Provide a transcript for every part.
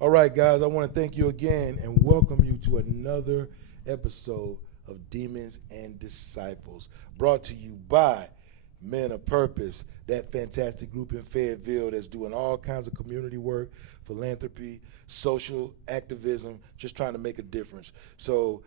All right, guys, I want to thank you again and welcome you to another episode of Demons and Disciples, brought to you by Men of Purpose, that fantastic group in Fayetteville that's doing all kinds of community work, philanthropy, social activism, just trying to make a difference. So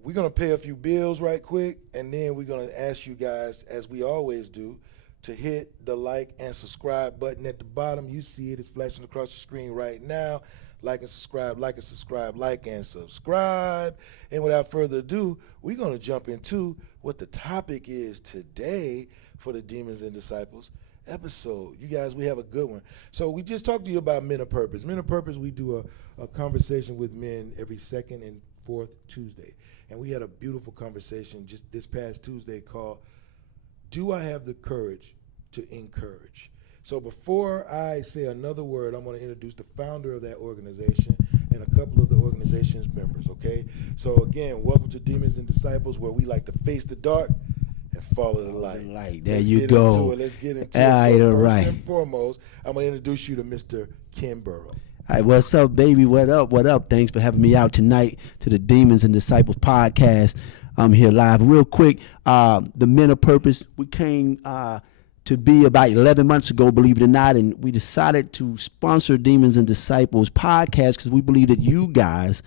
we're going to pay a few bills right quick, and then we're going to ask you guys, as we always do, to hit the like and subscribe button at the bottom. You see it. It's flashing across the screen right now. Like and subscribe, like and subscribe, like and subscribe. And without further ado, we're going to jump into what the topic is today for the Demons and Disciples episode. You guys, we have a good one. So we just talked to you about Men of Purpose. Men of Purpose, we do a conversation with men every second and fourth Tuesday. And we had a beautiful conversation just this past Tuesday called, Do I Have the Courage to Encourage? So before I say another word, I'm going to introduce the founder of that organization and a couple of the organization's members, okay? So again, welcome to Demons and Disciples, where we like to face the dark and follow the light. There you go. Let's get into it. So first and foremost, I'm going to introduce you to Mr. Ken Burrow. All right, what's up, baby? What up? What up? Thanks for having me out tonight to the Demons and Disciples podcast. I'm here live. Real quick, the Men of Purpose, we came to be about 11 months ago, believe it or not, and we decided to sponsor Demons and Disciples podcast because we believe that you guys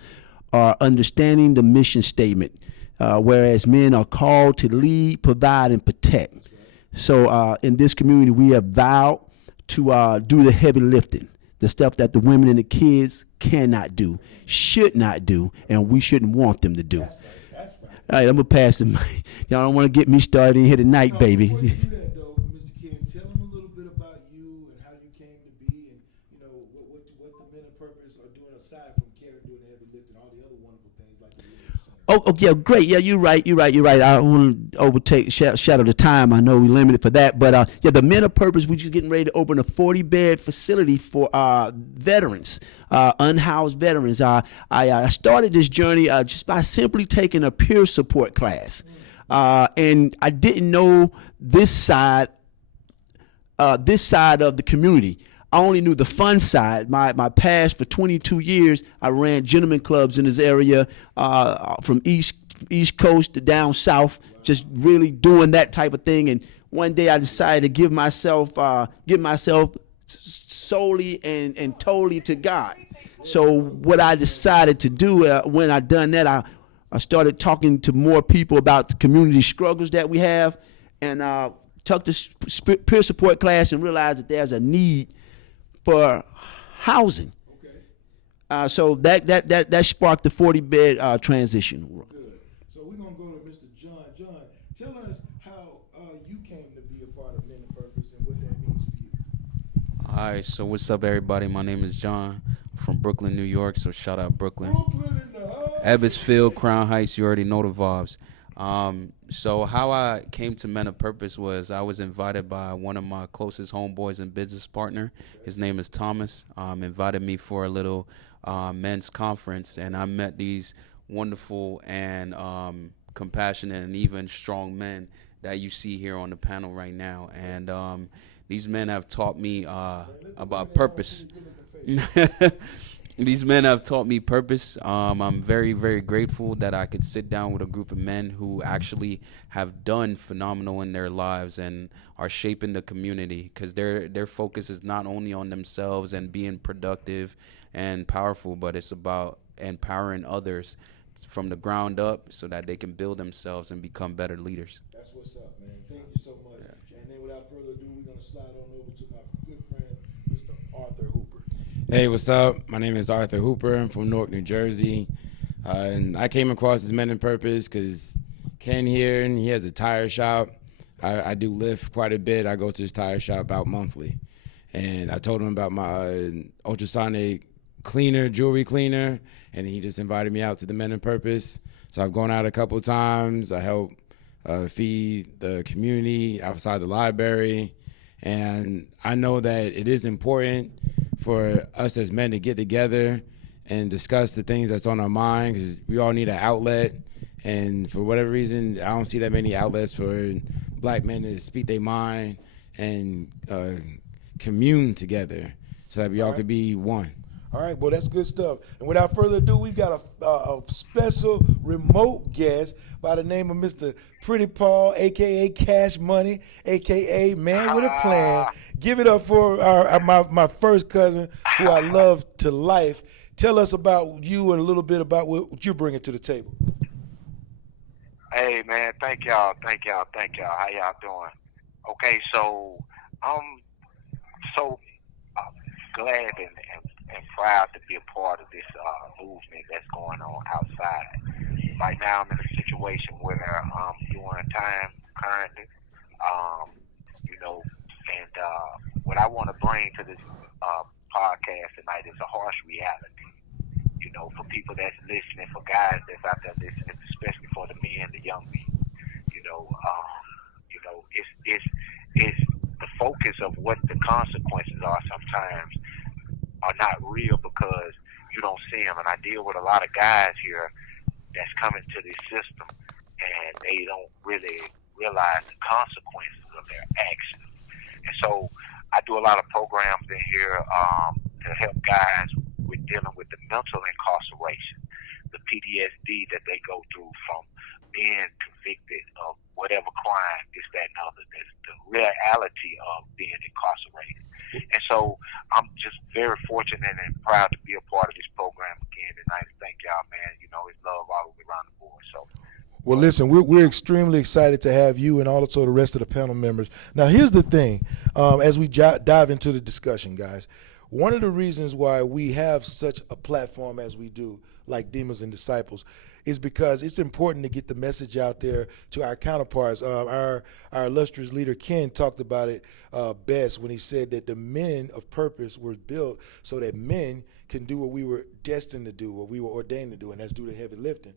are understanding the mission statement, whereas men are called to lead, provide, and protect. So in this community, we have vowed to do the heavy lifting, the stuff that the women and the kids cannot do, should not do, and we shouldn't want them to do. That's right. All right, I'm going to pass the mic. Y'all don't want to get me started in here tonight, baby. Before you do that, though, Mr. Ken, tell them a little bit about you and how you came to be and, you know, what the Men of Purpose are doing aside from Karen doing the heavy lifting, all the other wonderful things like the leadership center. Oh, yeah, great. Yeah, you're right. I don't want to shadow the time. I know we're limited for that. But, yeah, the Men of Purpose, we're just getting ready to open a 40-bed facility for veterans, unhoused veterans. I started this journey just by simply taking a peer support class. And I didn't know this side of the community. I only knew the fun side. My past for 22 years, I ran gentlemen clubs in this area, from East Coast to down South, just really doing that type of thing. And one day I decided to give myself solely and totally to God. So what I decided to do when I done that, I started talking to more people about the community struggles that we have, and took this peer support class and realized that there's a need for housing. Okay. So that sparked the 40-bed transition. Good. So we're going to go to Mr. John. John, tell us how you came to be a part of Men of Purpose and what that means for you. All right, so what's up, everybody? My name is John. I'm from Brooklyn, New York, so shout out Brooklyn. Brooklyn in the house. Ebbsfield, Crown Heights, you already know the vibes. So how I came to Men of Purpose was I was invited by one of my closest homeboys and business partner. His name is Thomas. Invited me for a little men's conference, and I met these wonderful and compassionate and even strong men that you see here on the panel right now. And these men have taught me about purpose. These men have taught me purpose. I'm very, very grateful that I could sit down with a group of men who actually have done phenomenal in their lives and are shaping the community, because their focus is not only on themselves and being productive and powerful, but it's about empowering others from the ground up so that they can build themselves and become better leaders. That's what's up, man. Thank you so much. Yeah. And then without further ado, we're going to slide on over to my good friend, Mr. Arthur Hooper. Hey, what's up? My name is Arthur Hooper. I'm from Newark, New Jersey. And I came across this Men in Purpose because Ken here, and he has a tire shop. I do lift quite a bit. I go to his tire shop about monthly. And I told him about my ultrasonic cleaner, jewelry cleaner, and he just invited me out to the Men in Purpose. So I've gone out a couple times. I help feed the community outside the library. And I know that it is important for us as men to get together and discuss the things that's on our mind, because we all need an outlet. And for whatever reason, I don't see that many outlets for black men to speak their mind and commune together so that we all could be one. All right, well, that's good stuff. And without further ado, we've got a special remote guest by the name of Mr. Pretty Paul, a.k.a. Cash Money, a.k.a. Man with a Plan. Give it up for my first cousin, who I love to life. Tell us about you and a little bit about what you're bringing to the table. Hey, man, thank y'all. How y'all doing? Okay, so I'm so glad and proud to be a part of this movement that's going on outside. Right now, I'm in a situation where I'm doing time currently, and what I want to bring to this podcast tonight is a harsh reality. For people that's listening, for guys that's out there listening, especially for the men, the young men. It's the focus of what the consequences are sometimes are not real because you don't see them. And I deal with a lot of guys here that's coming to this system and they don't really realize the consequences of their actions. And so I do a lot of programs in here to help guys with dealing with the mental incarceration, the PTSD that they go through from being convicted of whatever crime, this, that, and other. That's the reality of being incarcerated. And so I'm just very fortunate and proud to be a part of this program again tonight. Thank y'all, man. It's love all the way around the board. So. Well, listen, we're extremely excited to have you and also the rest of the panel members. Now, here's the thing. As we dive into the discussion, guys, one of the reasons why we have such a platform as we do, like Demons and Disciples, is because it's important to get the message out there to our counterparts. Our illustrious leader, Ken, talked about it best when he said that the men of purpose were built so that men can do what we were destined to do, what we were ordained to do, and that's do the heavy lifting.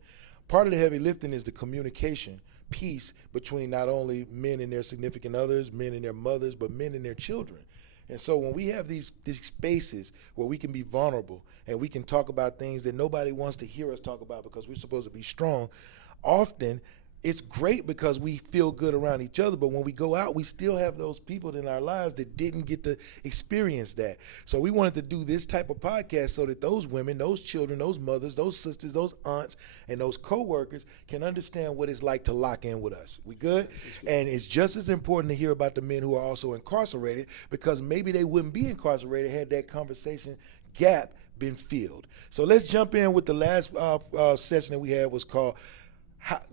Part of the heavy lifting is the communication piece between not only men and their significant others, men and their mothers, but men and their children. And so when we have these spaces where we can be vulnerable and we can talk about things that nobody wants to hear us talk about because we're supposed to be strong, often it's great because we feel good around each other, but when we go out, we still have those people in our lives that didn't get to experience that. So we wanted to do this type of podcast so that those women, those children, those mothers, those sisters, those aunts, and those co-workers can understand what it's like to lock in with us. We good? And it's just as important to hear about the men who are also incarcerated because maybe they wouldn't be incarcerated had that conversation gap been filled. So let's jump in with the last session that we had was called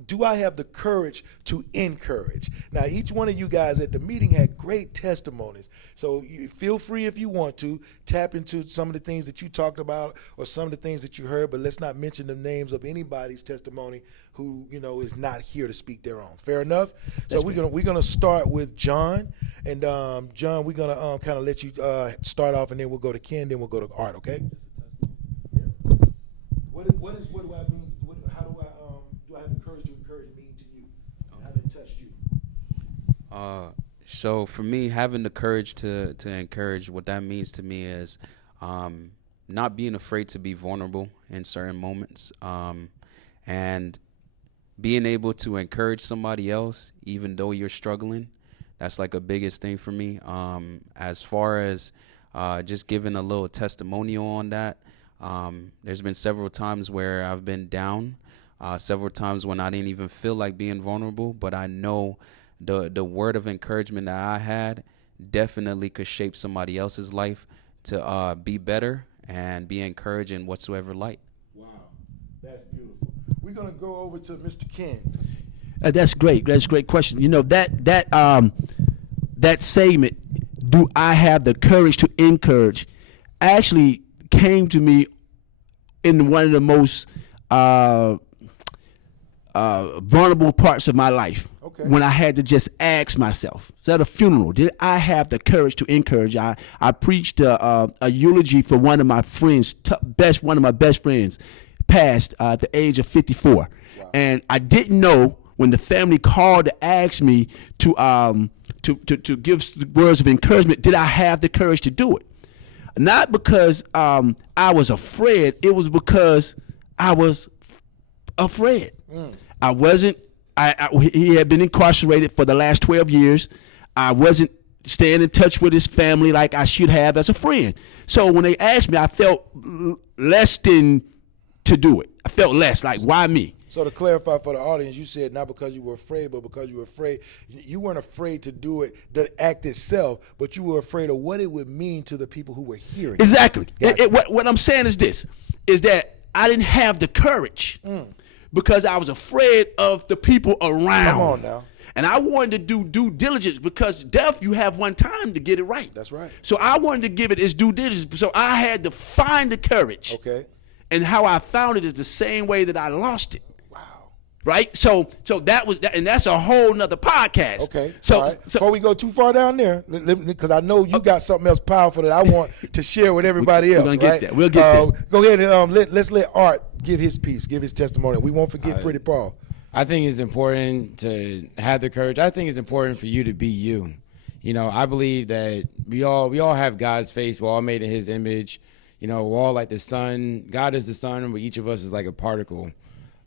do I have the courage to encourage? Now, each one of you guys at the meeting had great testimonies. So you feel free if you want to tap into some of the things that you talked about or some of the things that you heard, but let's not mention the names of anybody's testimony who, is not here to speak their own. Fair enough? So we're gonna start with John. And John, we're gonna kind of let you start off, and then we'll go to Ken, then we'll go to Art, okay? Yeah. What do I mean? How do I have the courage to encourage me to you? How did it touch you? So for me, having the courage to encourage, what that means to me is not being afraid to be vulnerable in certain moments, and being able to encourage somebody else even though you're struggling. That's like a biggest thing for me. As far as just giving a little testimonial on that, there's been several times where I've been down, several times when I didn't even feel like being vulnerable, but I know the word of encouragement that I had definitely could shape somebody else's life to be better and be encouraged in whatsoever light. Wow, that's beautiful. We're gonna go over to Mr. Ken. That's great. That's a great question. That segment, do I have the courage to encourage, actually came to me in one of the most vulnerable parts of my life. Okay. When I had to just ask myself, at a funeral, did I have the courage to encourage? I preached a eulogy for one of my friends, one of my best friends, passed at the age of 54. Wow. And I didn't know when the family called to ask me to give words of encouragement, did I have the courage to do it? Not because I was afraid, it was because I was afraid. I wasn't. He had been incarcerated for the last 12 years. I wasn't staying in touch with his family like I should have as a friend. So when they asked me, I felt less than to do it. I felt less. Like, why me? So to clarify for the audience, you said not because you were afraid, but because you were afraid. You weren't afraid to do it, the act itself, but you were afraid of what it would mean to the people who were hearing. Exactly. Gotcha. What I'm saying is this, is that I didn't have the courage because I was afraid of the people around. Come on now. And I wanted to do due diligence because death, you have one time to get it right. That's right. So I wanted to give it its due diligence. So I had to find the courage. Okay. And how I found it is the same way that I lost it. Wow. Right? So that was that, and that's a whole nother podcast. Okay. So, all right. Before we go too far down there, because I know you got something else powerful that I want to share with everybody else. We're gonna right? get there. We'll get there. Go ahead and let's let Art give his piece, give his testimony. We won't forget Pretty Paul. I think it's important to have the courage. I think it's important for you to be you. You know, I believe that we all have God's face. We're all made in His image. You know, we're all like the sun. God is the sun, but each of us is like a particle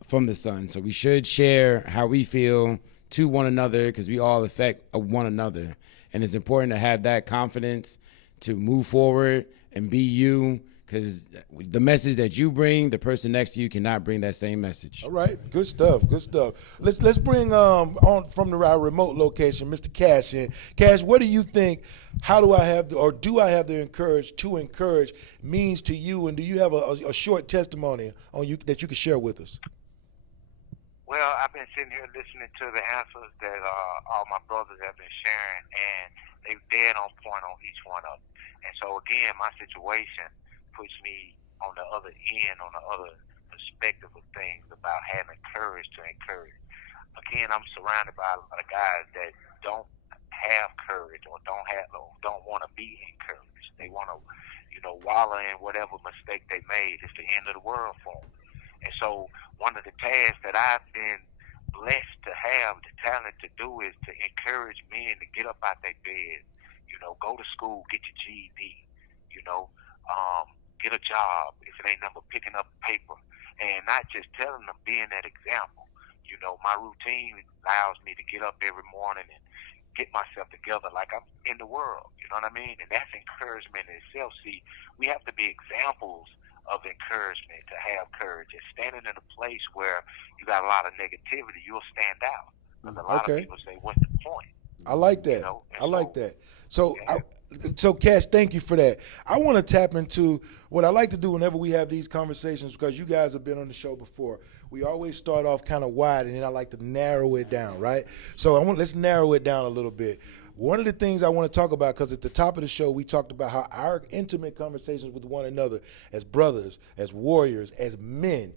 from the sun. So we should share how we feel to one another because we all affect one another. And it's important to have that confidence to move forward and be you, because the message that you bring, the person next to you cannot bring that same message. All right, good stuff, good stuff. Let's bring on from our remote location, Mr. Cash in. Cash, what do you think? How do I have do I have the encourage means to you, and do you have a short testimony on you that you can share with us? Well, I've been sitting here listening to the answers that all my brothers have been sharing, and they're dead on point on each one of them. And so again, my situation puts me on the other end, on the other perspective of things about having courage to encourage. Again, I'm surrounded by a lot of guys that don't have courage or don't want to be encouraged. They want to, wallow in whatever mistake they made. It's the end of the world for them. And so one of the tasks that I've been blessed to have the talent to do is to encourage men to get up out their bed, go to school, get your GED, get a job, if it ain't nothing but picking up paper, and not just telling them, being that example. My routine allows me to get up every morning and get myself together like I'm in the world, you know what I mean? And that's encouragement in itself. See, we have to be examples of encouragement to have courage. And standing in a place where you got a lot of negativity, you'll stand out. Because a lot of people say, what's the point? I like that. I like that. So, So, Cash, thank you for that. I want to tap into what I like to do whenever we have these conversations, because you guys have been on the show before. We always start off kind of wide, and then I like to narrow it down, right? So let's narrow it down a little bit. One of the things I want to talk about, because at the top of the show, we talked about how our intimate conversations with one another as brothers, as warriors, as men,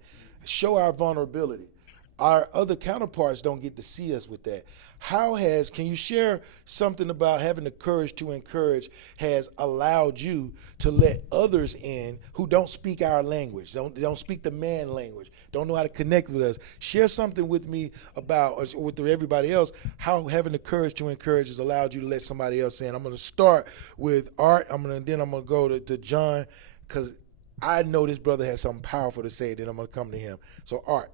show our vulnerability. Our other counterparts don't get to see us with that. Can you share something about having the courage to encourage has allowed you to let others in who don't speak our language, don't speak the man language, don't know how to connect with us? Share something with me about, or with everybody else, how having the courage to encourage has allowed you to let somebody else in. I'm going to start with Art. I'm going to go to John, because I know this brother has something powerful to say, then I'm going to come to him. So, Art.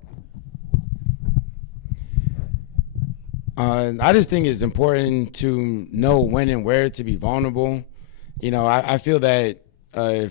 I just think it's important to know when and where to be vulnerable. I feel that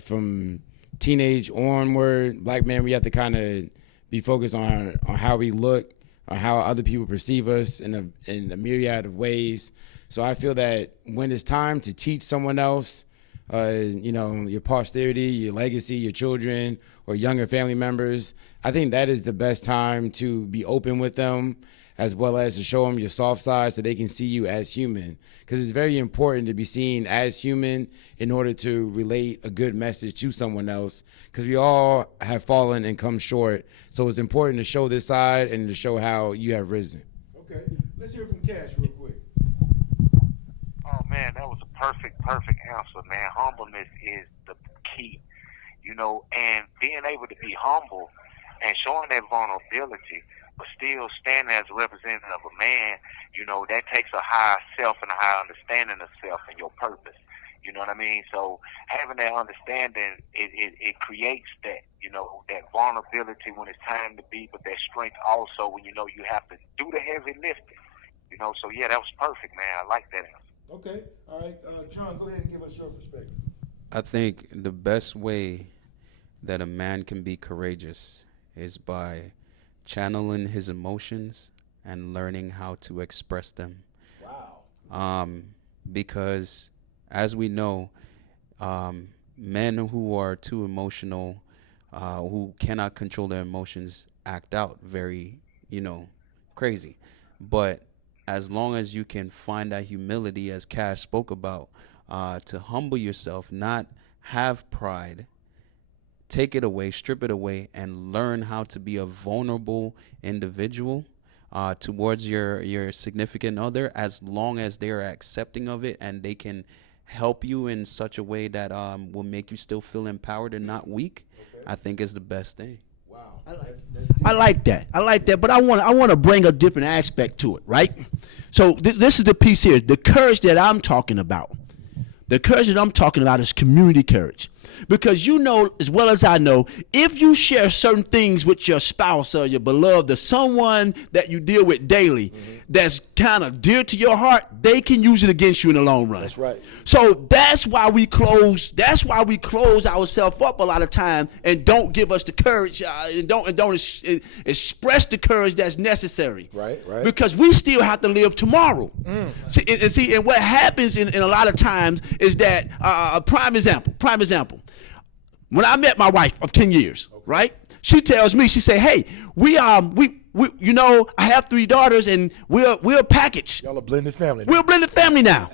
from teenage onward, black men, we have to kind of be focused on how we look, on how other people perceive us in a myriad of ways. So I feel that when it's time to teach someone else, your posterity, your legacy, your children, or younger family members, I think that is the best time to be open with them, as well as to show them your soft side so they can see you as human. Because it's very important to be seen as human in order to relate a good message to someone else, because we all have fallen and come short. So it's important to show this side and to show how you have risen. Okay, let's hear from Cash real quick. Oh, man, that was a perfect answer, man. Humbleness is the key, and being able to be humble and showing that vulnerability, but still standing as a representative of a man, that takes a higher self and a higher understanding of self and your purpose. You know what I mean? So having that understanding, it creates that, that vulnerability when it's time to be, but that strength also when you have to do the heavy lifting. So yeah, that was perfect, man. I like that answer. Okay. All right. John, go ahead and give us your perspective. I think the best way that a man can be courageous is by channeling his emotions and learning how to express them. Wow. Because as we know, men who are too emotional, who cannot control their emotions, act out very, crazy. But as long as you can find that humility, as Cash spoke about, to humble yourself, not have pride, take it away, strip it away, and learn how to be a vulnerable individual towards your significant other, as long as they're accepting of it and they can help you in such a way that will make you still feel empowered and not weak. Okay. I think is the best thing. Wow. I like that, but I want to bring a different aspect to it, right? So this is the piece here. The courage that I'm talking about. The courage that I'm talking about is community courage. Because you know as well as I know, if you share certain things with your spouse or your beloved or someone that you deal with daily, that's kind of dear to your heart, they can use it against you in the long run. That's right. So that's why we close ourselves up a lot of time and don't give us the courage and don't express the courage that's necessary. Right. Because we still have to live tomorrow. See, and what happens in a lot of times is that prime example. When I met my wife of 10 years, right? She tells me, she say, "Hey, we I have 3 daughters and we're a package. Y'all a blended family now. We're a blended family now."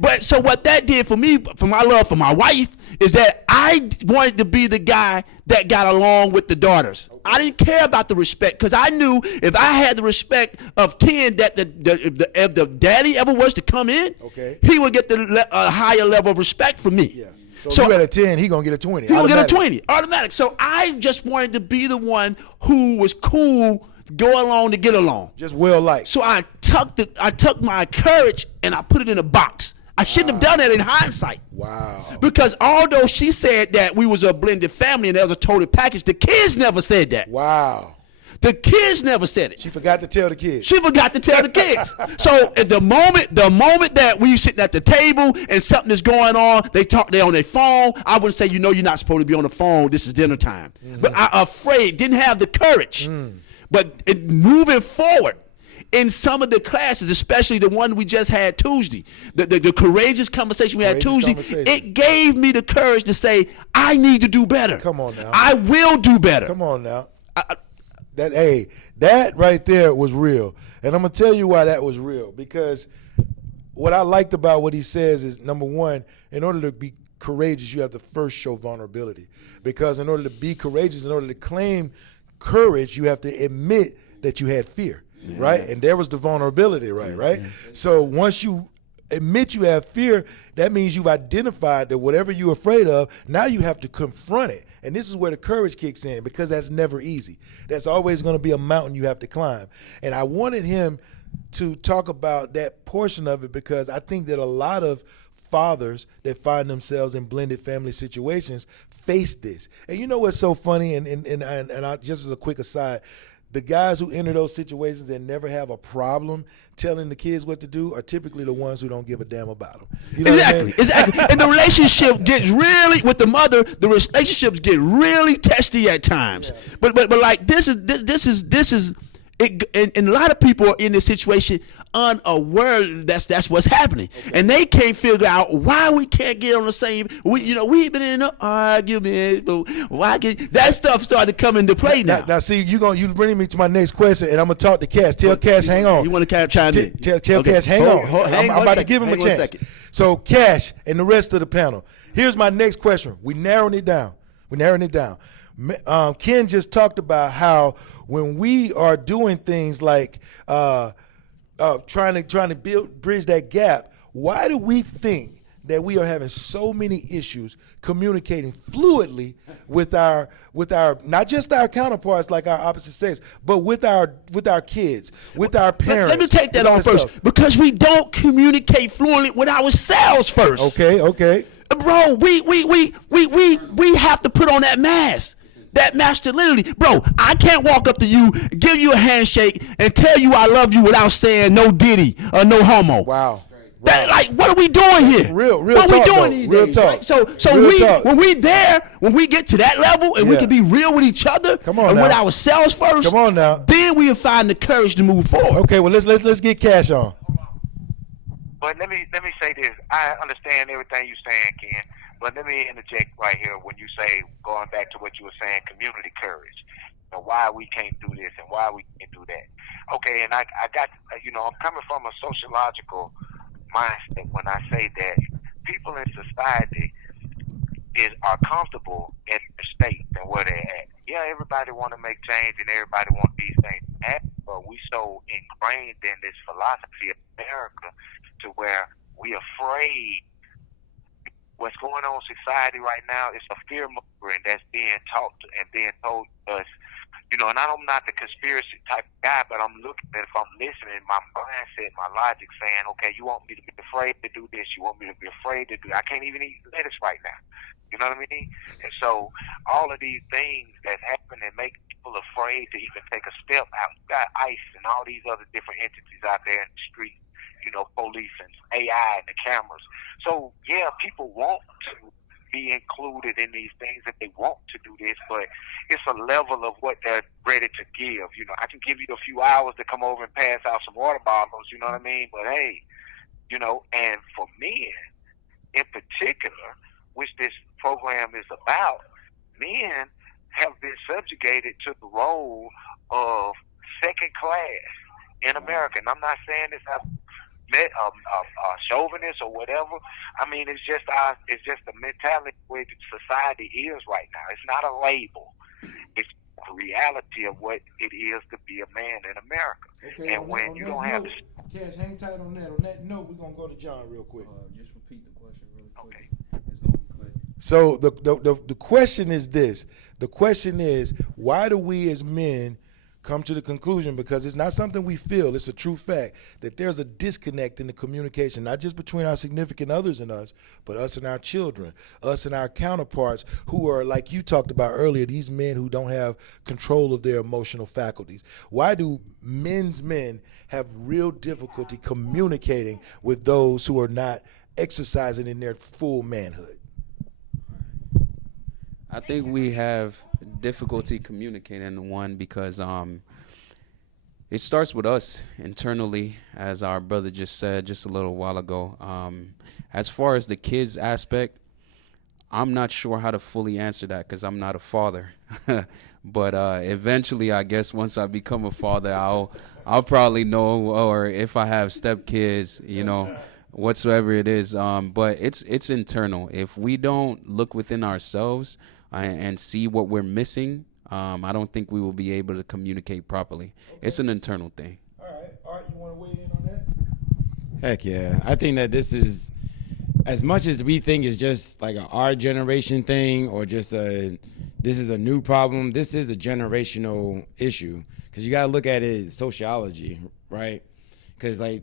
But so what that did for me, for my love for my wife, is that I wanted to be the guy that got along with the daughters. Okay. I didn't care about the respect because I knew if I had the respect of 10, that if the daddy ever was to come in, okay, he would get the higher level of respect from me. Yeah. So you at a 10, he gonna get a 20. He gonna get a 20, automatic. So I just wanted to be the one who was cool, go along to get along. Just well liked. So I took my courage and I put it in a box. I shouldn't have done that in hindsight. Wow. Because although she said that we was a blended family and there was a total package, the kids never said that. Wow. The kids never said it. She forgot to tell the kids. So at the moment that we sitting at the table and something is going on, they on their phone. I wouldn't say, you're not supposed to be on the phone. This is dinner time. But didn't have the courage. But moving forward, in some of the classes, especially the one we just had Tuesday, the courageous conversation we had Tuesday, it gave me the courage to say, I need to do better. Come on now. I will do better. Come on now. That right there was real. And I'm going to tell you why that was real. Because what I liked about what he says is, number one, in order to be courageous, you have to first show vulnerability. Because in order to be courageous, in order to claim courage, you have to admit that you had fear. Yeah. Right? And there was the vulnerability, right? So once you admit you have fear, that means you've identified that whatever you're afraid of, now you have to confront it. And this is where the courage kicks in, because that's never easy. That's always going to be a mountain you have to climb. And I wanted him to talk about that portion of it, because I think that a lot of fathers that find themselves in blended family situations face this. And you know what's so funny, and I, just as a quick aside, the guys who enter those situations and never have a problem telling the kids what to do are typically the ones who don't give a damn about them. You know Exactly. And the relationship gets really, with the mother, the relationships get really testy at times. Yeah. But like this is it, and a lot of people are in this situation unaware that's what's happening, and they can't figure out why we can't get on the same. We've been in an argument, but why that stuff started to come into play now. Now see, you bringing me to my next question, and I'm gonna talk to Cass. Tell Cass, hang on. You want to chime in? Tell Cass, hang on. I'm about to give him a chance. So Cash and the rest of the panel. Here's my next question. We narrowing it down. Ken just talked about how when we are doing things like trying to bridge that gap, why do we think that we are having so many issues communicating fluidly with our not just our counterparts like our opposite sex, but with our kids, with our parents? Let me take that on first, because we don't communicate fluently with ourselves first. Okay. Bro, we have to put on that mask. That masculinity. Bro, I can't walk up to you, give you a handshake, and tell you I love you without saying no diddy or no homo. Wow. That, like, what are we doing here? Real what talk, we doing though. these Real days, talk. right? So Real talk. when we get to that level and we Yeah. can be real with each other Come on and with now. ourselves first, Come on now. then we'll find the courage to move forward. Okay, well let's get Cash on. But let me say this. I understand everything you're saying, Ken. But let me interject right here when you say, going back to what you were saying, community courage. You know, why we can't do this and why we can't do that. Okay, and I got, I'm coming from a sociological mindset when I say that people in society are comfortable in their state and where they're at. Yeah, everybody want to make change and everybody want these things to happen, but we so ingrained in this philosophy of America to where we afraid. What's going on in society right now is a fear mongering that's being taught and being told us. And I'm not the conspiracy type guy, but I'm looking at, if I'm listening, my mindset, my logic saying, okay, you want me to be afraid to do this, you want me to be afraid to do I can't even eat lettuce right now. You know what I mean? And so all of these things that happen and make people afraid to even take a step out. You got ICE and all these other different entities out there in the street, police and AI and the cameras. So, yeah, people want to be included in these things if they want to do this, but it's a level of what they're ready to give. I can give you a few hours to come over and pass out some water bottles, you know what I mean? But, hey, and for men in particular, which this program is about, men have been subjugated to the role of second class in America. And I'm not saying this as chauvinist or whatever. I mean, it's just the mentality where society is right now. It's not a label. It's the reality of what it is to be a man in America. Okay, and when you don't have to... Cash, hang tight on that. On that note, we're going to go to John real quick. Just repeat the question really quick. Okay. It's gonna be quick. So the question is this. The question is, why do we as men come to the conclusion, because it's not something we feel, it's a true fact, that there's a disconnect in the communication, not just between our significant others and us, but us and our children, us and our counterparts who are, like you talked about earlier, these men who don't have control of their emotional faculties. Why do men have real difficulty communicating with those who are not exercising in their full manhood? I think we have difficulty communicating, one, because it starts with us internally, as our brother just said just a little while ago. As far as the kids aspect, I'm not sure how to fully answer that because I'm not a father. But eventually, I guess once I become a father, I'll probably know, or if I have stepkids, whatsoever it is. But it's internal. If we don't look within ourselves and see what we're missing, I don't think we will be able to communicate properly. Okay. It's an internal thing. All right. Art, you want to weigh in on that? Heck yeah. I think that this is, as much as we think it's just like our generation thing or just this is a new problem, this is a generational issue because you got to look at it as sociology, right? Because the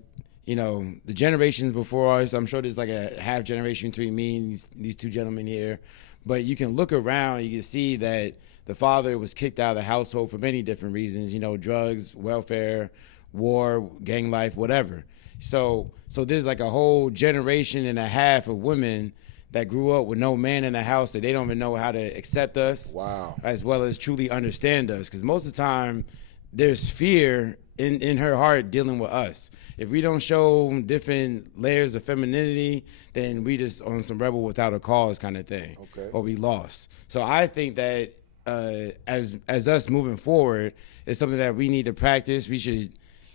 generations before us, I'm sure there's like a half generation between me and these two gentlemen here. But you can look around, you can see that the father was kicked out of the household for many different reasons, drugs, welfare, war, gang life, whatever. So there's like a whole generation and a half of women that grew up with no man in the house that they don't even know how to accept us. Wow. As well as truly understand us. Because most of the time, there's fear in her heart dealing with us. If we don't show different layers of femininity, then we just on some rebel without a cause kind of thing. Okay. Or we lost. So I think that as us moving forward, it's something that we need to practice. We should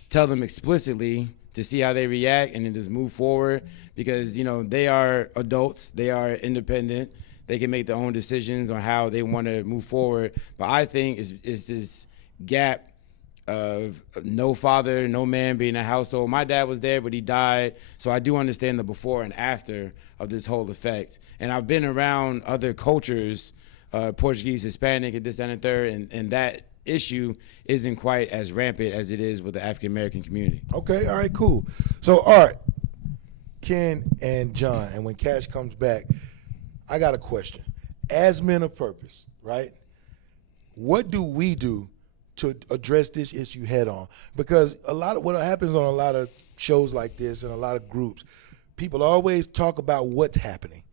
tell them explicitly to see how they react and then just move forward because, they are adults. They are independent. They can make their own decisions on how they want to move forward. But I think it's this gap of no father, no man being in a household. My dad was there, but he died. So I do understand the before and after of this whole effect. And I've been around other cultures, Portuguese, Hispanic, and this, that, and third, and that issue isn't quite as rampant as it is with the African-American community. Okay, all right, cool. So, Art, Ken, and John, and when Cash comes back, I got a question. As men of purpose, right, what do we do to address this issue head on? Because a lot of what happens on a lot of shows like this and a lot of groups, people always talk about what's happening.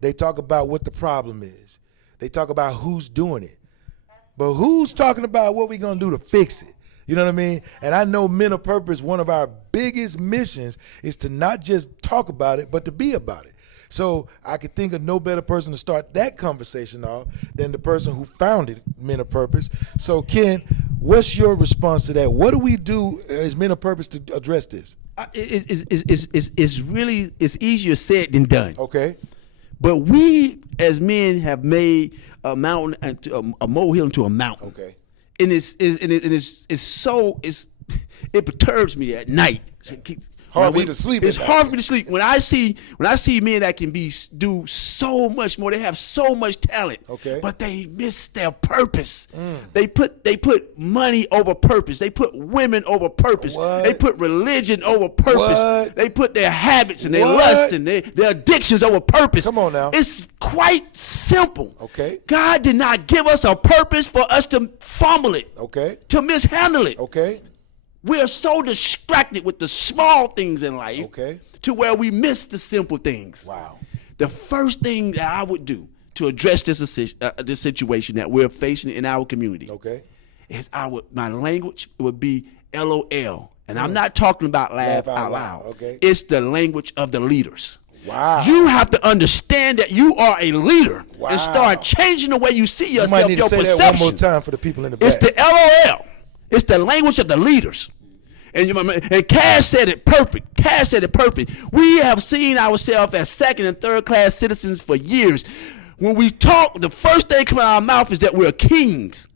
They talk about what the problem is. They talk about who's doing it. But who's talking about what we're going to do to fix it? You know what I mean? And I know Men of Purpose, one of our biggest missions is to not just talk about it, but to be about it. So I could think of no better person to start that conversation off than the person who founded Men of Purpose. So, Ken, what's your response to that? What do we do as Men of Purpose to address this? It's easier said than done. Okay. But we as men have made a mountain, a molehill into a mountain. Okay. And it perturbs me at night. Hard for you to sleep. It's hard for me to sleep when I see men that can do so much more. They have so much talent, okay, but they miss their purpose. They put money over purpose. They put women over purpose. What? They put religion over purpose. What? They put their habits and their What? lust and their addictions over purpose. Come on now. It's quite simple. Okay. God did not give us a purpose for us to fumble it. Okay. To mishandle it. Okay. We're so distracted with the small things in life, okay, to where we miss the simple things. Wow. The first thing that I would do to address this situation that we're facing in our community, okay, is my language would be LOL. And I'm not talking about laugh out loud. Okay. It's the language of the leaders. Wow. You have to understand that you are a leader, wow, and start changing the way you see yourself, you might need your to say perception. That one more time for the people in the back. It's the LOL. It's the language of the leaders. And Cash said it perfect. Cash said it perfect. We have seen ourselves as second and third class citizens for years. When we talk, the first thing coming out of our mouth is that we're kings,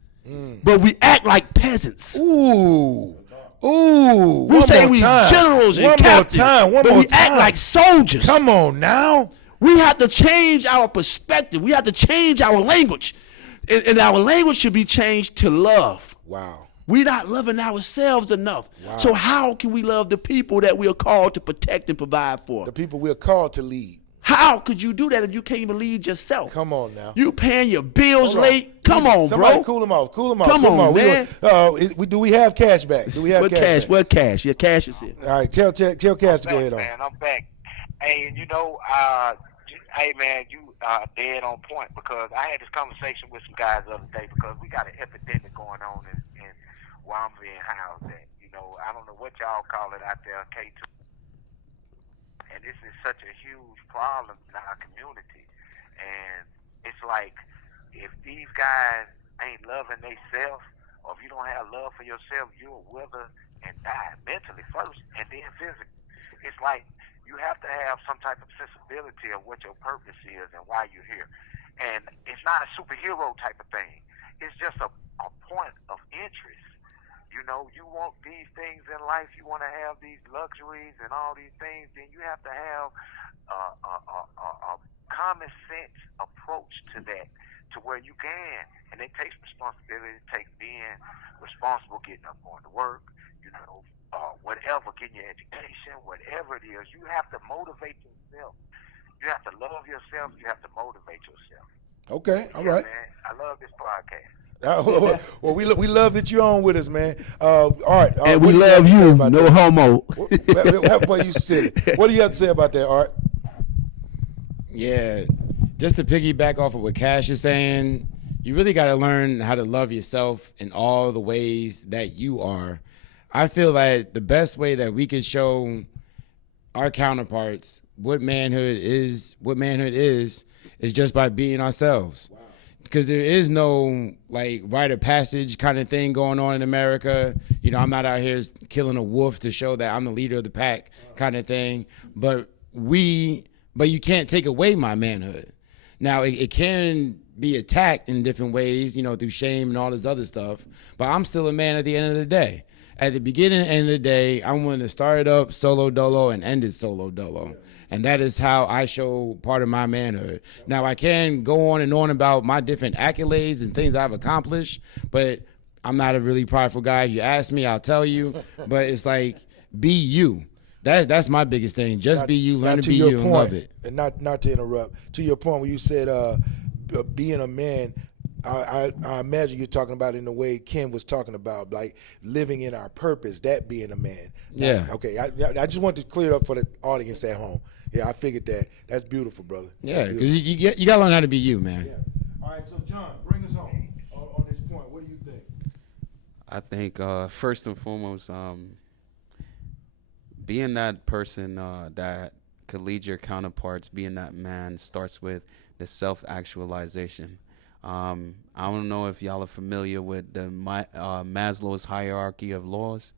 but we act like peasants. Ooh. Ooh. We say we generals and captains, but we act like soldiers. Come on now. We have to change our perspective. We have to change our language. And our language should be changed to love. Wow. We're not loving ourselves enough. Wow. So how can we love the people that we are called to protect and provide for? The people we're called to lead. How could you do that if you can't even lead yourself? Come on now. You paying your bills late? Come on, Somebody bro. cool him off. Cool him off. Come on, man. Do we have Cash back? Do we have Cash back? What Cash? Your Cash is here. All right, tell Cash to go ahead on. Man, I'm back. Hey, and hey man, you dead on point, because I had this conversation with some guys the other day, because we got an epidemic going on in where I'm being housed at. I don't know what y'all call it out there, K2. And this is such a huge problem in our community. And it's like, if these guys ain't loving themselves, or if you don't have love for yourself, you'll wither and die mentally first, and then physically. It's like you have to have some type of sensibility of what your purpose is and why you're here. And it's not a superhero type of thing. It's just a point of interest. You want these things in life, you want to have these luxuries and all these things, then you have to have a common sense approach to that, to where you can. And it takes responsibility. It takes being responsible, getting up, going to work, whatever, getting your education, whatever it is. You have to motivate yourself. You have to love yourself. You have to motivate yourself. Okay, all right. Man, I love this podcast. Well, we love that you're on with us, man. All right. And we love you, no homo. What you silly. What do you have to say about that, Art? Yeah, just to piggyback off of what Cash is saying, you really got to learn how to love yourself in all the ways that you are. I feel like the best way that we could show our counterparts what manhood is just by being ourselves. Wow. Because there is no rite of passage kind of thing going on in America. I'm not out here killing a wolf to show that I'm the leader of the pack kind of thing. But you can't take away my manhood. Now, it can be attacked in different ways, through shame and all this other stuff. But I'm still a man at the end of the day. At the beginning and end of the day, I'm willing to start it up solo dolo and end it solo dolo. And that is how I show part of my manhood. Now, I can go on and on about my different accolades and things I've accomplished, but I'm not a really prideful guy. If you ask me, I'll tell you. But it's like, be you. That's my biggest thing. Just be you, learn to be you, and love it. And not to interrupt, to your point where you said being a man, I imagine you're talking about in the way Ken was talking about, like living in our purpose, that being a man. Yeah. Okay. I just wanted to clear it up for the audience at home. Yeah, I figured that. That's beautiful, brother. Yeah, because you got to learn how to be you, man. Yeah. All right, so John, bring us home on this point. What do you think? I think first and foremost, being that person that could lead your counterparts, being that man, starts with the self-actualization. I don't know if y'all are familiar with the Maslow's hierarchy of laws,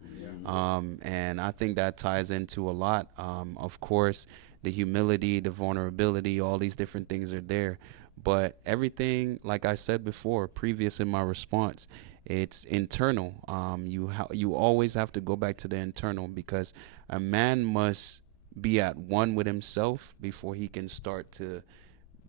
and I think that ties into a lot. Of course, the humility, the vulnerability, all these different things are there. But everything, like I said before, previous in my response, it's internal. You always have to go back to the internal, because a man must be at one with himself before he can start to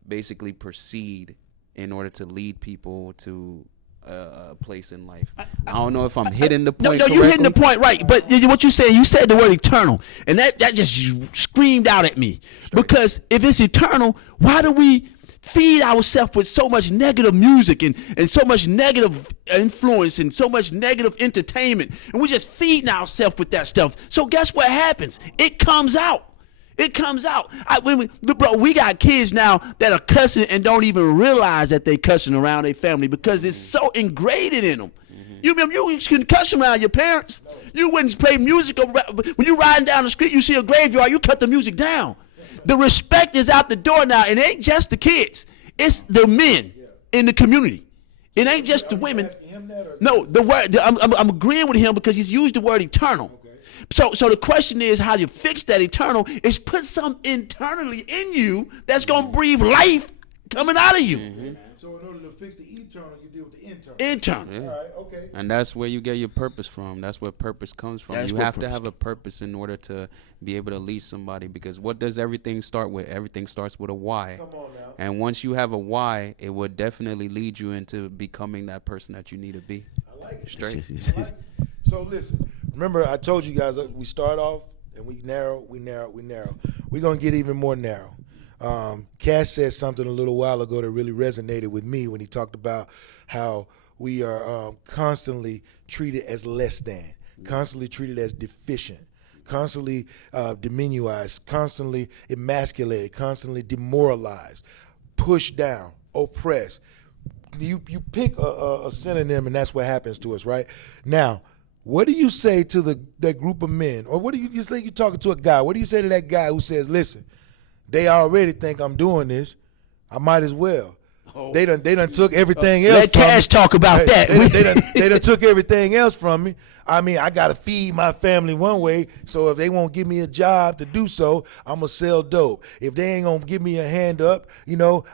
basically proceed in order to lead people to a place in life. I don't know if I'm hitting the point. No, you're hitting the point right. But what you said the word eternal, and that just screamed out at me. Because if it's eternal, why do we feed ourselves with so much negative music and so much negative influence and so much negative entertainment, and we're just feeding ourselves with that stuff? So guess what happens? It comes out. It comes out. We got kids now that are cussing and don't even realize that they cussing around their family because it's so ingrained in them. You remember you can cuss around your parents. You wouldn't play music when you riding down the street. You see a graveyard, you cut the music down. The respect is out the door now, and it ain't just the kids. It's the men in the community. It ain't just the women. No, the word. I'm agreeing with him because he's used the word eternal. So the question is, how you fix that eternal is put something internally in you that's going to breathe life coming out of you. So in order to fix the eternal, you deal with the internal. Internal. Yeah. All right, okay. And that's where you get your purpose from. That's where purpose comes from. That's You where have to purpose have a purpose in order to be able to lead somebody, because what does everything start with? Everything starts with a why. Come on now. And once you have a why, it will definitely lead you into becoming that person that you need to be. I like it. Straight. I like it. So listen, remember I told you guys we start off and we narrow. We're going to get even more narrow. Cass said something a little while ago that really resonated with me when he talked about how we are constantly treated as less than, constantly treated as deficient, constantly diminuized, constantly emasculated, constantly demoralized, pushed down, oppressed. You pick a synonym, and that's what happens to us, right? Now, what do you say to that group of men? Or what do you say you're talking to a guy? What do you say to that guy who says, listen, they already think I'm doing this. I might as well. They done took everything else Let from Cash me. talk about that. They done took everything else from me. I mean, I got to feed my family one way, so if they won't give me a job to do so, I'm going to sell dope. If they ain't going to give me a hand up,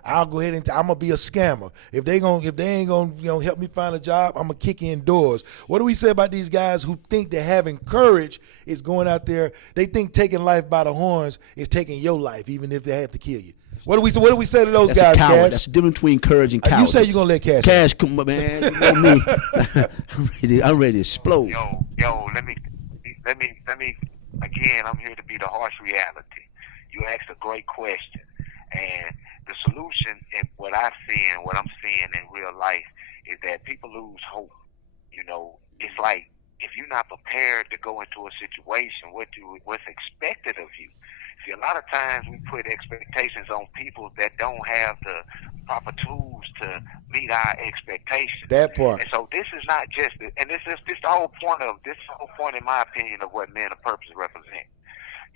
I'll go ahead and I'm going to be a scammer. If they ain't going to help me find a job, I'm going to kick in doors. What do we say about these guys who think that having courage is going out there? They think taking life by the horns is taking your life, even if they have to kill you. What do we say to those That's guys, a coward. Cash? That's the difference between courage and cowardice. You say you're going to let Cash. Cash, come on, man. You know me. I'm ready to explode. Yo, let me again, I'm here to be the harsh reality. You asked a great question, and the solution in what I'm seeing in real life is that people lose hope. It's like if you're not prepared to go into a situation, what's expected of you. See, a lot of times we put expectations on people that don't have the proper tools to meet our expectations. That part. And so this is not just, and this is the whole point in my opinion of what Men of Purpose represent.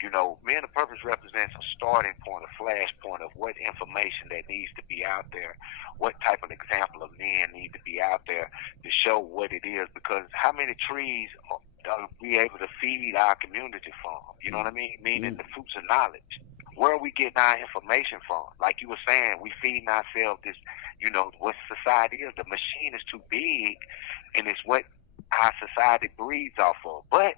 Men of Purpose represents a starting point, a flashpoint of what information that needs to be out there, what type of example of men need to be out there to show what it is. Because how many trees are we able to feed our community from? You know what I mean? Meaning the fruits of knowledge. Where are we getting our information from? Like you were saying, we feeding ourselves this, what society is. The machine is too big, and it's what our society breeds off of. But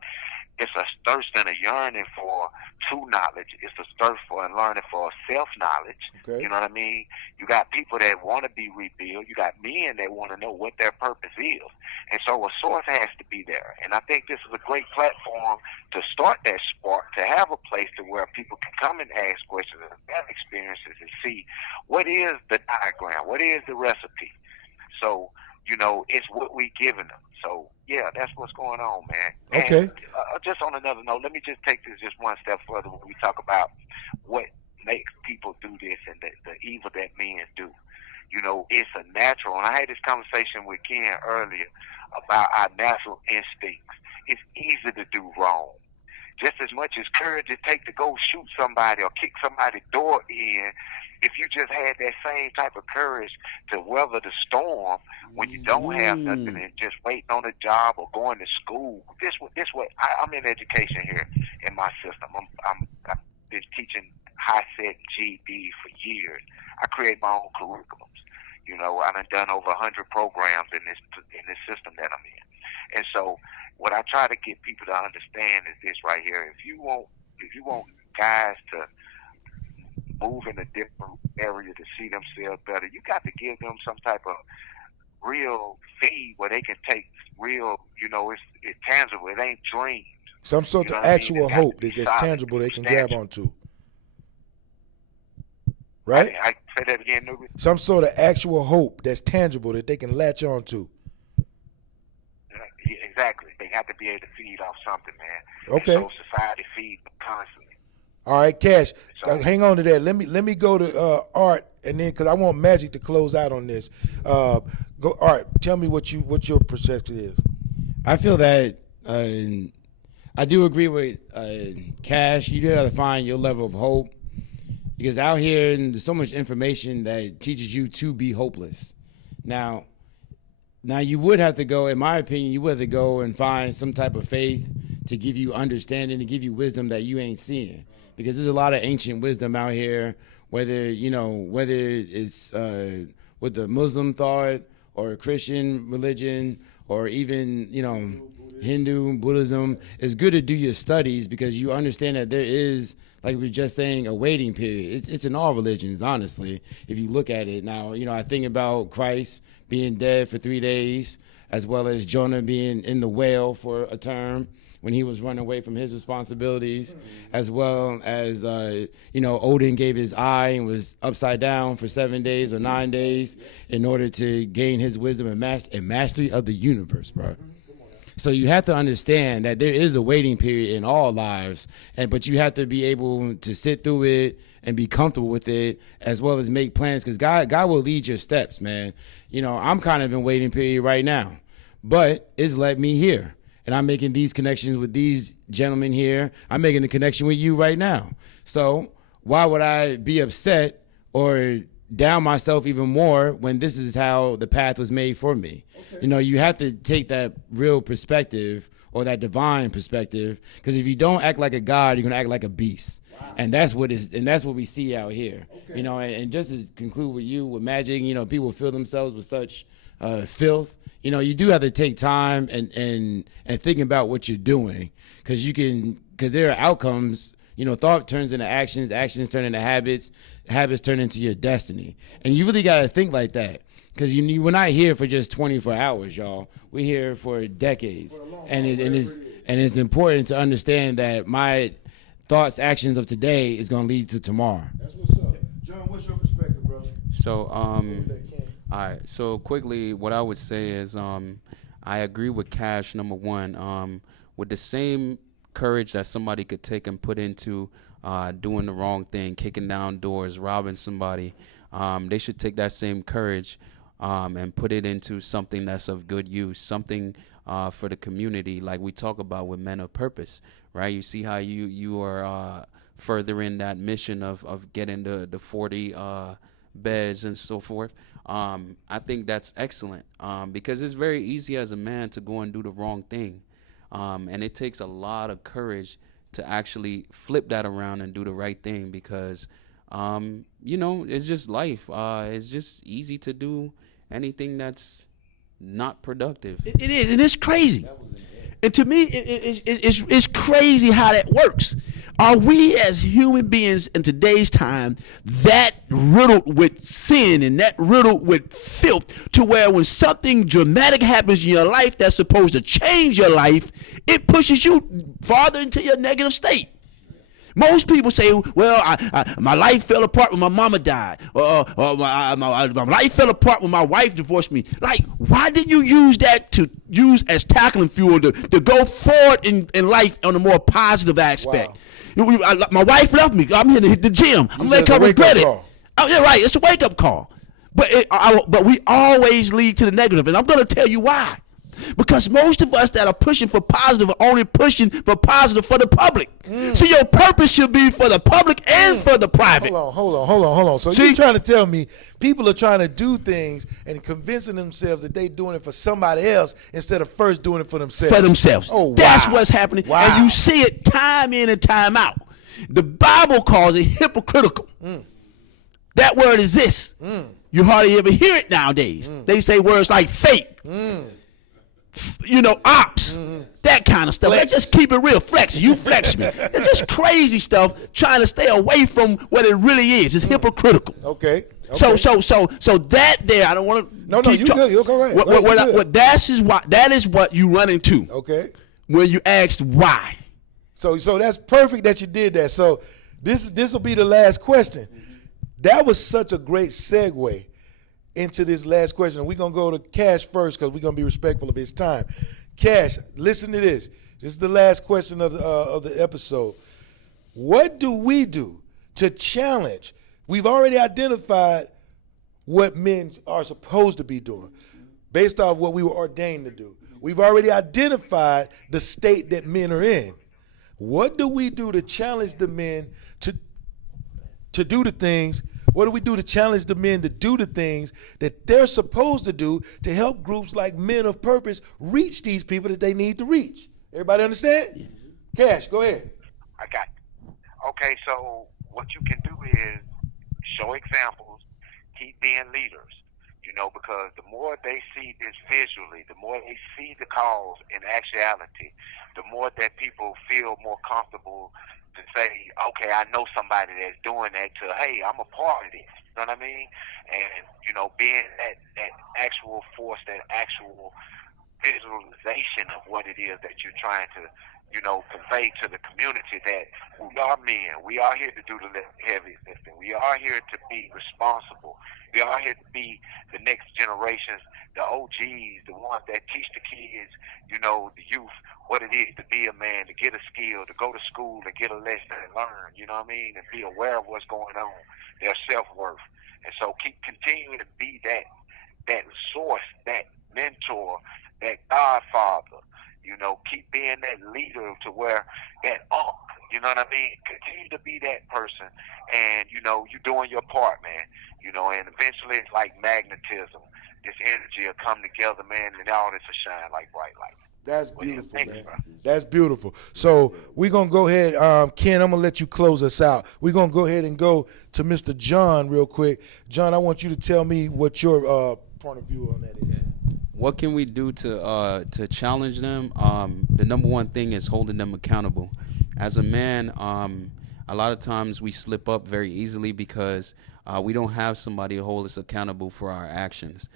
it's a thirst and a yearning for true knowledge. It's a thirst for and learning for self-knowledge. Okay. You know what I mean? You got people that want to be rebuilt. You got men that want to know what their purpose is. And so a source has to be there. And I think this is a great platform to start that spark, to have a place to where people can come and ask questions and have experiences and see what is the diagram, what is the recipe. So, it's what we giving them. So, yeah, that's what's going on, man. Okay. And, just on another note, let me just take this just one step further when we talk about what makes people do this and the evil that men do. It's a natural, and I had this conversation with Ken earlier about our natural instincts. It's easy to do wrong. Just as much as courage it takes to go shoot somebody or kick somebody's door in, if you just had that same type of courage to weather the storm when you don't have nothing and just waiting on a job or going to school. I'm in education here in my system. I've been teaching high set GED for years. I create my own curriculums. I've done over 100 programs in this system that I'm in. And so what I try to get people to understand is this right here. If you want guys to move in a different area to see themselves better, you got to give them some type of real feed where they can take real, it's tangible. It ain't dreams. Some sort of actual hope that's tangible they can grab onto. Right? I say that again, Nubian. Some sort of actual hope that's tangible that they can latch onto. Yeah, exactly. They have to be able to feed off something, man. Okay. And so society feeds them constantly. All right, Cash, hang on to that. Let me go to Art, and then because I want Magic to close out on this. Go, Art. Tell me what your perspective is. I feel that I do agree with Cash. You do have to find your level of hope, because out here there's so much information that teaches you to be hopeless. Now you would have to go, in my opinion, you would have to go and find some type of faith to give you understanding, to give you wisdom that you ain't seeing. Because there's a lot of ancient wisdom out here, whether it's with the Muslim thought or Christian religion or even, Hindu, Buddhism. It's good to do your studies because you understand that there is, like we were just saying, a waiting period. It's in all religions, honestly, if you look at it. Now, I think about Christ being dead for 3 days, as well as Jonah being in the whale for a term when he was running away from his responsibilities, as well as, Odin gave his eye and was upside down for 7 days or 9 days in order to gain his wisdom and mastery of the universe, bro. So you have to understand that there is a waiting period in all lives, but you have to be able to sit through it and be comfortable with it, as well as make plans, because God will lead your steps, man. I'm kind of in waiting period right now, but it's led me here. And I'm making these connections with these gentlemen here. I'm making a connection with you right now. So why would I be upset or down myself even more when this is how the path was made for me? Okay. You have to take that real perspective or that divine perspective, because if you don't act like a god, you're gonna act like a beast. Wow. And that's what we see out here. Okay. And just to conclude with you, with Magic, people fill themselves with such filth. You do have to take time and thinking about what you're doing, because there are outcomes. Thought turns into actions, actions turn into habits, habits turn into your destiny. And you really got to think like that, because we're not here for just 24 hours, y'all. We're here for decades. And it's important to understand that my thoughts, actions of today is going to lead to tomorrow. That's what's up. John, what's your perspective, brother? So, all right. So quickly, what I would say is, I agree with Cash. Number one, with the same courage that somebody could take and put into doing the wrong thing, kicking down doors, robbing somebody, they should take that same courage and put it into something that's of good use, something for the community, like we talk about with Men of Purpose, right? You see how you are furthering that mission of getting the 40 beds and so forth. I think that's excellent, because it's very easy as a man to go and do the wrong thing, and it takes a lot of courage to actually flip that around and do the right thing, because it's just life. It's just easy to do anything that's not productive. It is, and it's crazy. And to me, it's crazy how that works. Are we as human beings in today's time that riddled with sin and that riddled with filth, to where when something dramatic happens in your life that's supposed to change your life, it pushes you farther into your negative state? Most people say, well, my life fell apart when my mama died. Or my life fell apart when my wife divorced me. Like, why didn't you use that to use as tackling fuel to go forward in life on a more positive aspect? Wow. My wife left me. I'm here to hit the gym. I'm going to make her regret it. Oh, yeah, right. It's a wake-up call. But we always lead to the negative, and I'm going to tell you why. Because most of us that are pushing for positive are only pushing for positive for the public. So your purpose should be for the public and for the private. Hold on. So you're trying to tell me people are trying to do things and convincing themselves that they're doing it for somebody else instead of first doing it for themselves. For themselves. Oh, wow. That's what's happening. Wow. And you see it time in and time out. The Bible calls it hypocritical. That word exists. You hardly ever hear it nowadays. They say words like fake. Ops, that kind of stuff. Let's just keep it real. Flex, you flex me. It's just crazy stuff trying to stay away from what it really is. It's hypocritical. Okay. So that there, I don't want to. No, you good. You'll go right. That is what you run into. Okay. When you asked why. So that's perfect that you did that. So this will be the last question. That was such a great segue into this last question. We're going to go to Cash first because we're going to be respectful of his time. Cash, listen to this. This is the last question of the episode. What do we do to challenge? We've already identified what men are supposed to be doing based off what we were ordained to do. We've already identified the state that men are in. What do we do to challenge the men to do the things? What do we do to challenge the men to do the things that they're supposed to do to help groups like Men of Purpose reach these people that they need to reach? Everybody understand? Yes. Cash, go ahead. I got you. Okay, so what you can do is show examples, keep being leaders, because the more they see this visually, the more they see the cause in actuality, the more that people feel more comfortable to say, okay, I know somebody that's doing that hey, I'm a part of this. You know what I mean? And, being that actual force, that actual visualization of what it is that you're trying to, convey to the community that we are men. We are here to do the heavy lifting. We are here to be responsible. We are here to be the next generations, the OGs, the ones that teach the kids, the youth, what it is to be a man, to get a skill, to go to school and get a lesson and learn, you know what I mean, and be aware of what's going on, their self-worth. And so keep continuing to be that source, that mentor, that godfather, keep being that leader to where that you know what I mean? Continue to be that person, and, you're doing your part, man, and eventually it's like magnetism. This energy will come together, man, and all this will shine like bright light. That's beautiful, man. That's beautiful. So we're going to go ahead. Ken, I'm going to let you close us out. We're going to go ahead and go to Mr. John real quick. John, I want you to tell me what your point of view on that is. What can we do to challenge them? The number one thing is holding them accountable. As a man, a lot of times we slip up very easily because we don't have somebody to hold us accountable for our actions.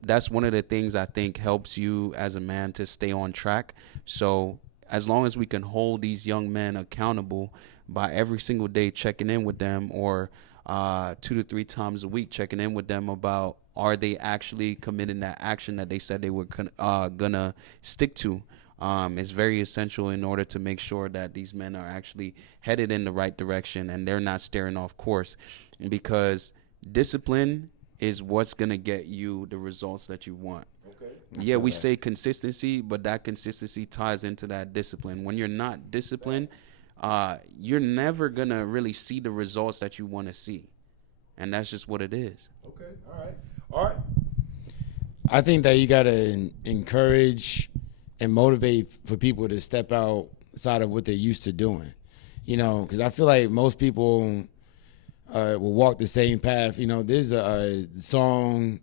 That's one of the things I think helps you as a man to stay on track. So as long as we can hold these young men accountable by every single day checking in with them, or 2 to 3 times a week checking in with them about are they actually committing that action that they said they were gonna stick to, is very essential in order to make sure that these men are actually headed in the right direction and they're not staring off course, because discipline is what's going to get you the results that you want. Okay. Yeah, we say consistency, but that consistency ties into that discipline. When you're not disciplined, you're never going to really see the results that you want to see. And that's just what it is. Okay, all right. I think that you got to encourage and motivate for people to step outside of what they're used to doing. Because I feel like most people will walk the same path. There's a song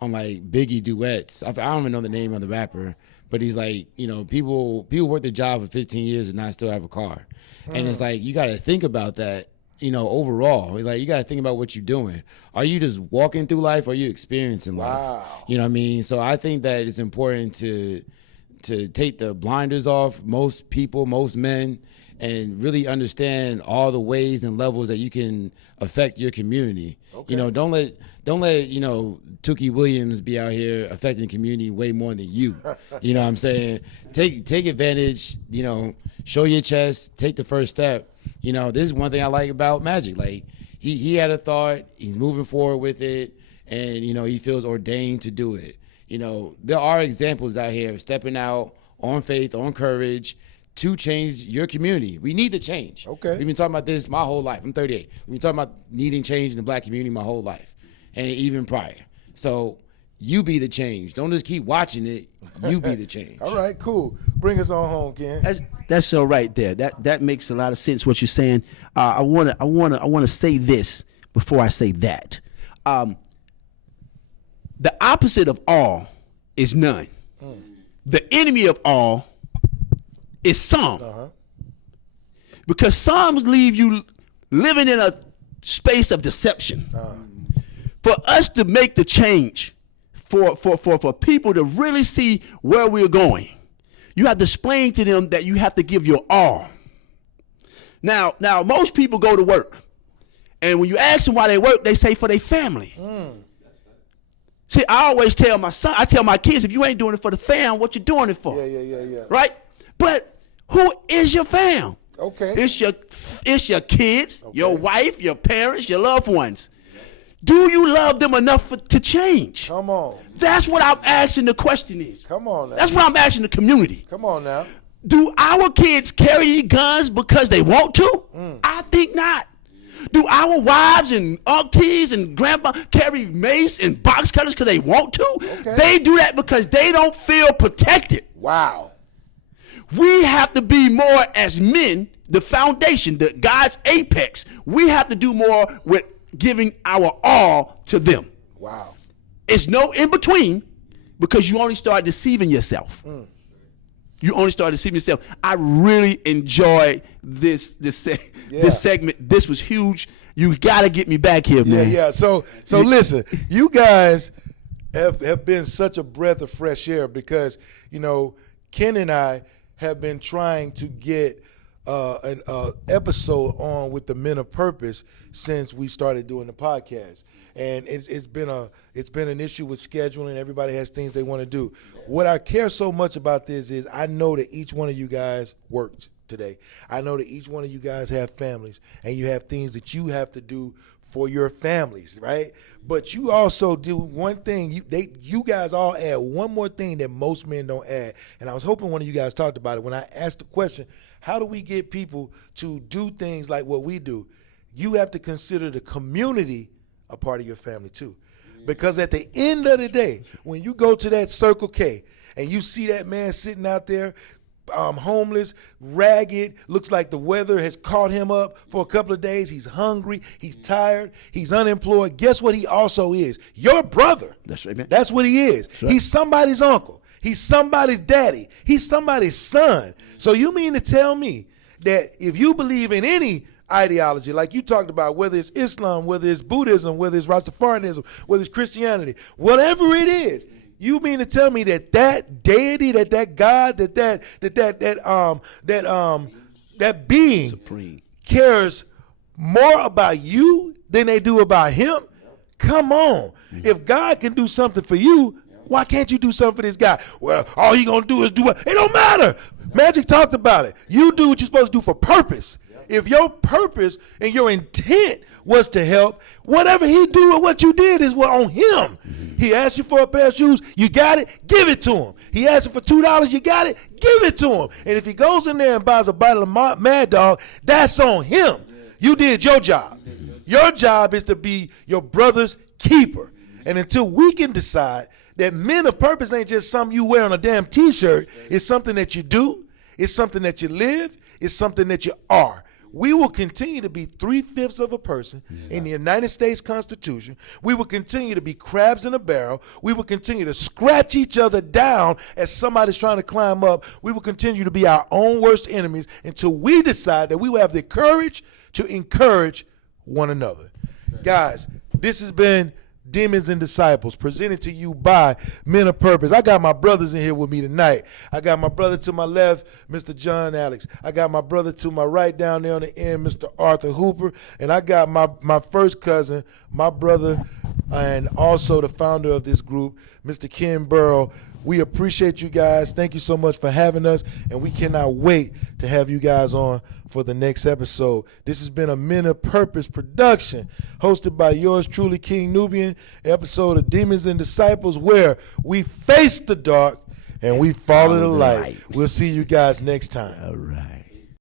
on like Biggie duets. I don't even know the name of the rapper, but he's like, people work their job for 15 years and not still have a car. And it's like, you got to think about that, overall. Like, you got to think about what you're doing. Are you just walking through life, or are you experiencing life? Wow. You know what I mean? So I think that it's important to to take the blinders off most people, most men, and really understand all the ways and levels that you can affect your community. Okay. You know, don't let Tookie Williams be out here affecting the community way more than you. You know what I'm saying? Take advantage, show your chest, take the first step. This is one thing I like about Magic. Like he had a thought, he's moving forward with it, and he feels ordained to do it. There are examples out here of stepping out on faith, on courage, to change your community. We need to change. Okay. We've been talking about this my whole life. I'm 38. We've been talking about needing change in the black community my whole life, and even prior. So you be the change. Don't just keep watching it. You be the change. All right, cool. Bring us on home, Ken. That's all right there. That makes a lot of sense what you're saying. I wanna say this before I say that. The opposite of all is none. The enemy of all is some. Because some leave you living in a space of deception. For us to make the change, for people to really see where we're going, you have to explain to them that you have to give your all. Now most people go to work, and when you ask them why they work, they say for their family. See, I always tell my kids, if you ain't doing it for the fam, what you doing it for? Yeah. Right? But who is your fam? Okay. It's your kids, your wife, your parents, your loved ones. Do you love them enough to change? Come on. That's what I'm asking the question is. Come on now. That's what I'm asking the community. Come on now. Do our kids carry guns because they want to? I think not. Do our wives and aunties and grandpa carry mace and box cutters because they want to? Okay. They do that because they don't feel protected. Wow. We have to be more as men, the foundation, the God's apex. We have to do more with giving our all to them. Wow. It's no in between, because you only start deceiving yourself. You only start deceiving yourself. I really enjoyed this segment. This was huge. You got to get me back here, man. Yeah. So listen, you guys have been such a breath of fresh air, because Ken and I have been trying to get an episode on with the Men of Purpose since we started doing the podcast, and it's been an issue with scheduling. Everybody has things they want to do. What I care so much about this is I know that each one of you guys worked today. I know that each one of you guys have families, and you have things that you have to do for your families, right? But you also do one thing. You guys all add one more thing that most men don't add, and I was hoping one of you guys talked about it when I asked the question, how do we get people to do things like what we do? You have to consider the community a part of your family too. Because at the end of the day, when you go to that Circle K and you see that man sitting out there homeless, ragged, looks like the weather has caught him up for a couple of days, he's hungry, he's tired, he's unemployed, guess what he also is? Your brother. That's right, man. That's what he is. Right. He's somebody's uncle. He's somebody's daddy. He's somebody's son. So you mean to tell me that if you believe in any ideology, like you talked about, whether it's Islam, whether it's Buddhism, whether it's Rastafarianism, whether it's Christianity, whatever it is, you mean to tell me that deity, that God, that being Supreme cares more about you than they do about him? Come on. If God can do something for you, why can't you do something for this guy? Well, all you gonna do is do it. It don't matter. Magic talked about it. You do what you're supposed to do for purpose. If your purpose and your intent was to help, whatever he do or what you did is what on him. He asked you for a pair of shoes, you got it, give it to him. He asked you for $2, you got it, give it to him. And if he goes in there and buys a bottle of Mad Dog, that's on him. You did your job. Your job is to be your brother's keeper. And until we can decide that Men of Purpose ain't just something you wear on a damn T-shirt, it's something that you do, it's something that you live, it's something that you are. We will continue to be 3/5 of a person in the United States Constitution. We will continue to be crabs in a barrel. We will continue to scratch each other down as somebody's trying to climb up. We will continue to be our own worst enemies until we decide that we will have the courage to encourage one another. Guys, this has been Demons and Disciples, presented to you by Men of Purpose. I got my brothers in here with me tonight. I got my brother to my left, Mr. John Alex. I got my brother to my right down there on the end, Mr. Arthur Hooper. And I got my first cousin, my brother, and also the founder of this group, Mr. Ken Burrow. We appreciate you guys. Thank you so much for having us, and we cannot wait to have you guys on for the next episode. This has been a Men of Purpose production, hosted by yours truly, King Nubian, episode of Demons and Disciples, where we face the dark and we follow the light. We'll see you guys next time. All right.